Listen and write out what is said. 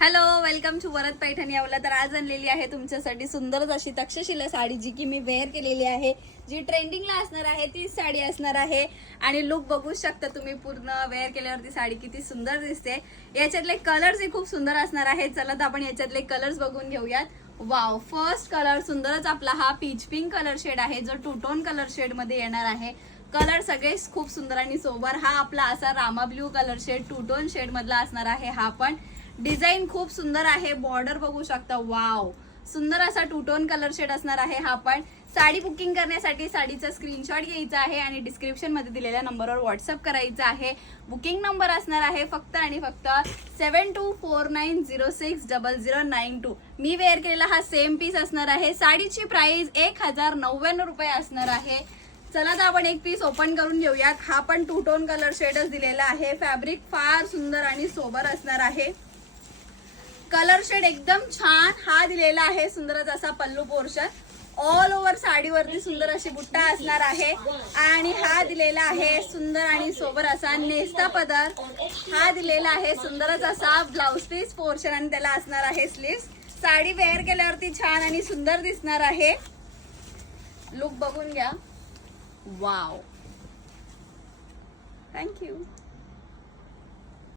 Hello, welcome to Varad Paithani यावला. तर आज आणलेली आहे तुमच्यासाठी सुंदरच अशी तक्षशिला साडी, जी की मी वेअर केलेली आहे, जी ट्रेंडिंगला असणार आहे. ती साडी असणार आहे आणि लुक बघू शकता तुम्ही. पूर्ण वेअर केल्यावरती साडी किती सुंदर दिसते. याच्यातले कलर्स ही खूप सुंदर असणार आहेत. चला तर आपण याच्यातले कलर्स बघून घेऊयात. वाव, फर्स्ट कलर सुंदरच आपला हा पीच पिंक कलर शेड आहे, जो टू टोन कलर शेड मध्ये येणार आहे. कलर सगळे खूप सुंदर आणि सोबर. हा आपला असा Rama blue colour shade two tone shade मधला असणार आहे. हा पण डिझाईन खूप सुंदर आहे. बॉर्डर बघू शकता. वाव, सुंदर असा टू टोन कलर शेड असणार आहे. हा पण साडी बुकिंग करण्यासाठी साडीचा स्क्रीनशॉट घ्यायचा आहे आणि डिस्क्रिप्शन मध्ये दिलेल्या नंबरवर व्हॉट्सअप करायचा आहे. बुकिंग नंबर असणार आहे फक्त आणि फक्त 7249060092. मी वेअर केलेला हा सेम पीस असणार आहे. साडीची प्राइस 1099 रुपये असणार आहे. चला तर आपण एक पीस ओपन करून घेऊयात. हा पण टू टोन कलर शेडच दिलेला आहे. फॅब्रिक फार सुंदर आणि सोबर असणार आहे. कलर शेड एकदम छान हा दिलेला आहे. सुंदरच असा पल्लू पोर्शन, ऑल ओव्हर साडीवरती सुंदर अशी बुट्टा असणार आहे. आणि हा दिलेला आहे सुंदर आणि सोबर असा नेस्ता पदर. हा दिलेला आहे सुंदरच असा ब्लाउज पीस पोर्शन आणि त्याला असणार आहे स्लीव्स. साडी वेअर केल्यावरती छान आणि सुंदर दिसणार आहे. लुक बघून घ्या. Wow, thank you.